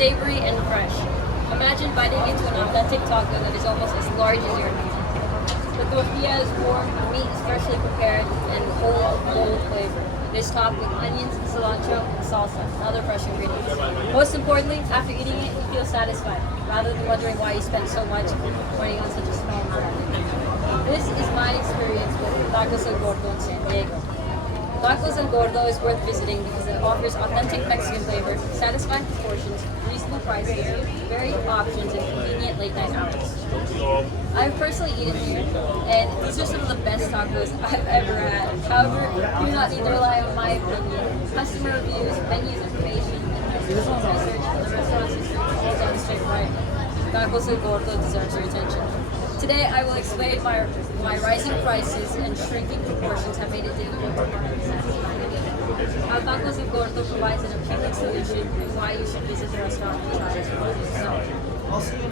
savory and fresh. Imagine biting into an authentic taco that is almost as large as your hand. The tortilla is warm, the meat is freshly prepared, and full of bold flavor. It is topped with onions, cilantro, and salsa, and other fresh ingredients. Most importantly, after eating it, you feel satisfied, rather than wondering why you spent so much money on such a small amount. This is my experience with Tacos El Gordo in San Diego. Tacos El Gordo is worth visiting because it offers authentic Mexican flavor, satisfying proportions, reasonable prices, varied options, and convenient late-night hours. I've personally eaten here, and these are some of the best tacos I've ever had. However, you do not need to rely on my opinion. Customer reviews, menus information, and personal research on the restaurant's history all demonstrate why Tacos El Gordo deserves your attention. Today, I will explain why rising prices and shrinking proportions have made it difficult to find how Tacos El Gordo provides an appealing solution and why you should visit the restaurant and try it for yourself.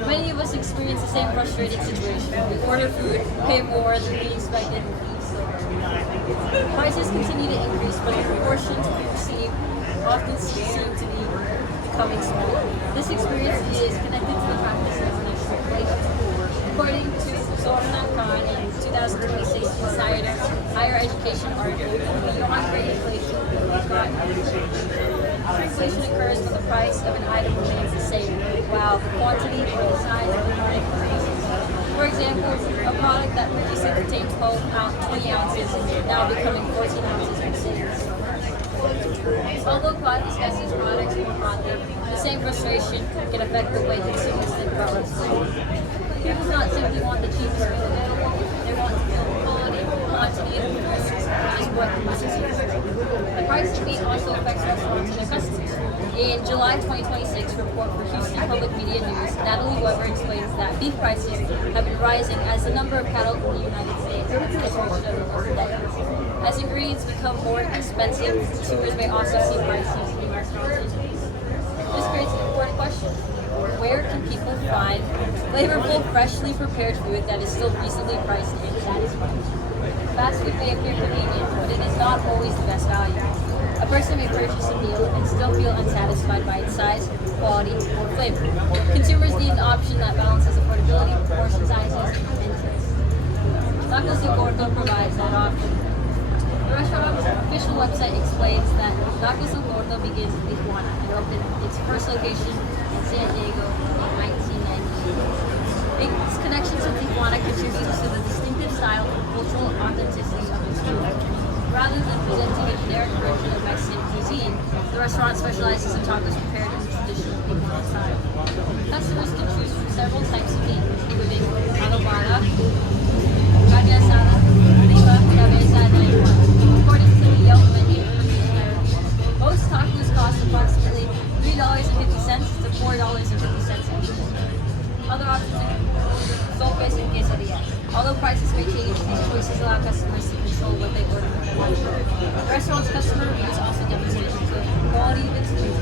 Many of us experience the same frustrating situation. We order food, pay more than we expected, and eat slower. Prices continue to increase, but the proportions we receive often seem to be becoming smaller. This experience is connected to the practice of inflation. According to Zorna Khan in 2026 Insider Higher Education article, beyond rate inflation, inflation occurs when the price of an item remains the same, while the quantity or the size of the product increases. For example, a product that previously contained 20 ounces is now becoming 14 ounces for sales. Although Cloud discusses products more broadly, the same frustration can affect the way consumers think about restaurants. People do not simply want the cheapest food available, they want to feel the quality, quantity, and convenience, which is what consists. The price of meat also affects restaurants and their customers. In July 2026 report for Houston Public Media News, Natalie Weber explains that beef prices have been rising as the number of cattle in the United States has reached a decades. As ingredients become more expensive, consumers may also see prices in restaurants increase. This creates an important question. Where can people find flavorful, freshly prepared food that is still reasonably priced and satisfying? Fast food may appear convenient, but it is not always the best value. A person may purchase a meal and still feel unsatisfied by its size, quality, or flavor. Consumers need an option that balances affordability, portion sizes, and taste. Tacos El Gordo provides that option. The restaurant's official website explains that Tacos El Gordo begins in Tijuana and opened its first location in San Diego in 1998. Its connection to Tijuana contributes to the distinctive style and cultural authenticity of its food. Rather than presenting a generic version of Mexican cuisine, the restaurant specializes in tacos prepared in the traditional Tijuana style. Customers can choose from several types of meat, including adobada, carne asada, riba, cabeza, and lengua. According to the Yelp menu for each variety, most tacos cost approximately $3.50 to $4.50 each. Other options include sopes and quesadillas. Although prices may change, these choices allow customers to control what they order. The restaurant's customer reviews also demonstrate the quality of its food.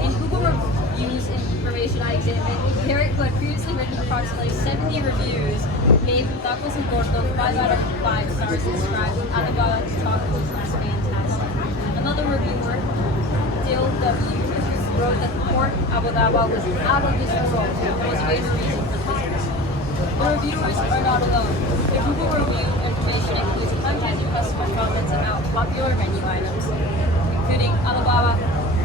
In Google Reviews information I examined, Derek, who had previously written approximately 70 reviews, gave Tacos El Gordo 5 out of 5 stars and described Adobada tacos as fantastic. Another reviewer, Dale W., wrote that pork abodaba was out of this world and was a major reason for the business. The reviewers are not alone. The Google review information includes hundreds of customer comments about popular menu items, including alababa,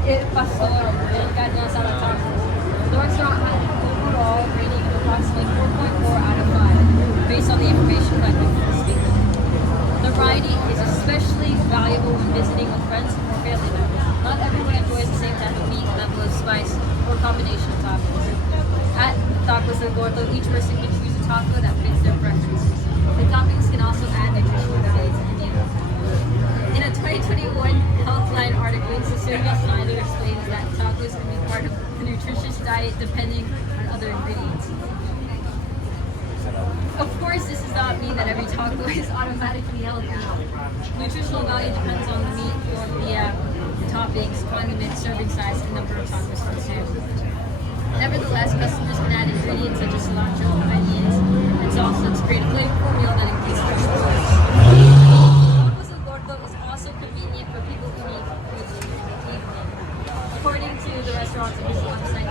el pastor, and carne asada tacos. The restaurant had an overall rating of approximately 4.4 out of 5, based on the information collected from the speaker. The variety is especially valuable when visiting with friends or family members. Not everyone enjoys the same type of meat, level of spice, or combination of toppings. At Tacos El Gordo, each person can choose a taco that fits their preferences. The toppings can also add nutritional value to any of them. In a 2021 Healthline article, Cecilia Snyder explains that tacos can be part of the nutritious diet depending on other ingredients. Of course, this does not mean that every taco is automatically healthy. Nutritional value depends on the meat, tortilla, toppings, condiments, serving size, and number of tacos consumed. Nevertheless, customers can add ingredients such as cilantro, onions, and salsa to create a flavorful meal that includes fresh foods. Tacos El Gordo is also convenient for people who need food in the evening. According to the restaurant's official website,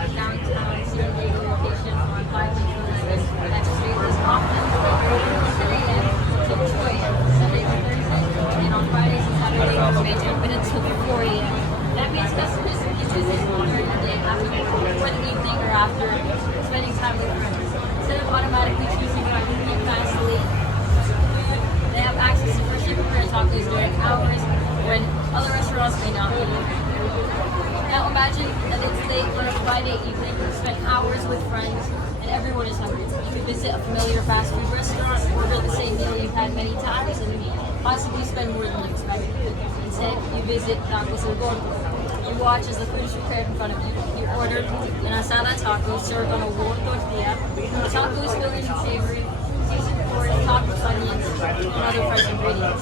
Friday evening, spend hours with friends, and everyone is hungry. You could visit a familiar fast food restaurant, order the same meal you've had many times, and possibly spend more than you expected. Instead, you visit Tacos El Gordo. You watch as the food is prepared in front of you. You order an asada taco served on a warm tortilla. The taco is filling and savory, seasoned pork, topped with onions, and other fresh ingredients.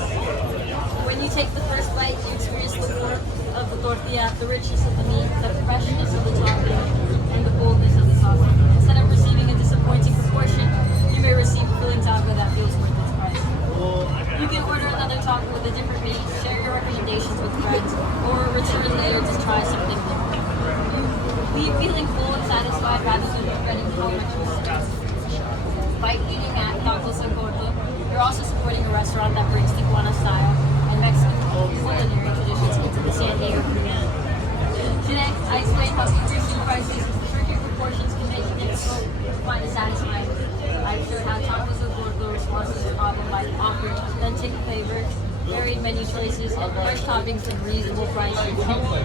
When you take the first bite, you experience the warmth of the tortilla, the richness of the meat, the freshness of the taco, and the boldness of the taco. Instead of receiving a disappointing proportion, you may receive a filling taco that feels worth its price. You can order another taco with a different meat, share your recommendations with friends, or return later to try something different. You leave feeling full and satisfied rather than regretting how much you spent. By eating at Tacos El Gordo, you're also supporting a restaurant that brings Tijuana style and Mexican culinary traditions into the San Diego community. Today, I explained how increasing prices and restricted proportions can make it difficult to find a satisfying food. I showed how Tacos El Gordo responds to this problem by offering authentic flavors, varied menu choices, and fresh toppings at reasonable prices,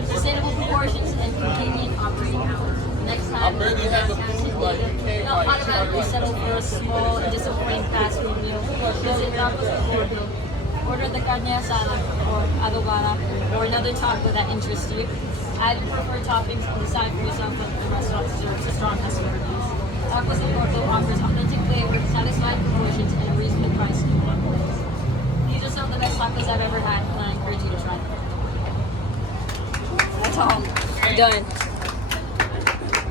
sustainable proportions, and convenient operating hours. Next time, not automatically settle for a small and disappointing fast food meal. Visit Tacos El Gordo. Order the carne asada or adobada or another taco that interests you. Add your preferred toppings and decide for yourself what the restaurant serves a strong customer reviews. Tacos El Gordo offers authentic flavor, satisfying proportions, and a reasonable price in one place. These are some of the best tacos I've ever had, and I encourage you to try them. That's all. I'm done.